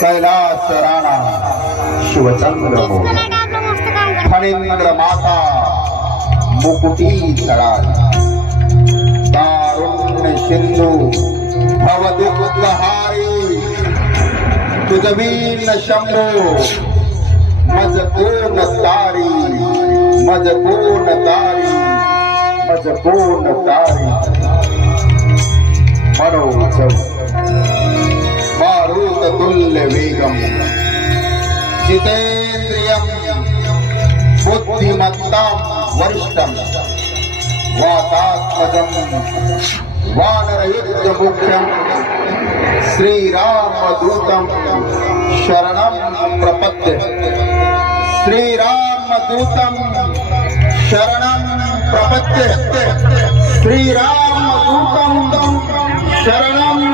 कैलास राणा शिवचंद्र फणींद्र माता मुकुटी चढाई तारुण्य सिंधू भवदुःखहारी तुझवीन शंभो मज कोण तारी मज कोण तारी मज कोण तारी मनोजव मारुत तुल्य वेगम जितेंद्रियम बुद्धिमत्तां वरिष्ठम वातात्मजं वानरयुक्त मुख्यं श्रीरामदूतं शरणं प्रपद्ये श्रीरामदूतं शरणं प्रपद्ये श्रीरामदूतं शरणं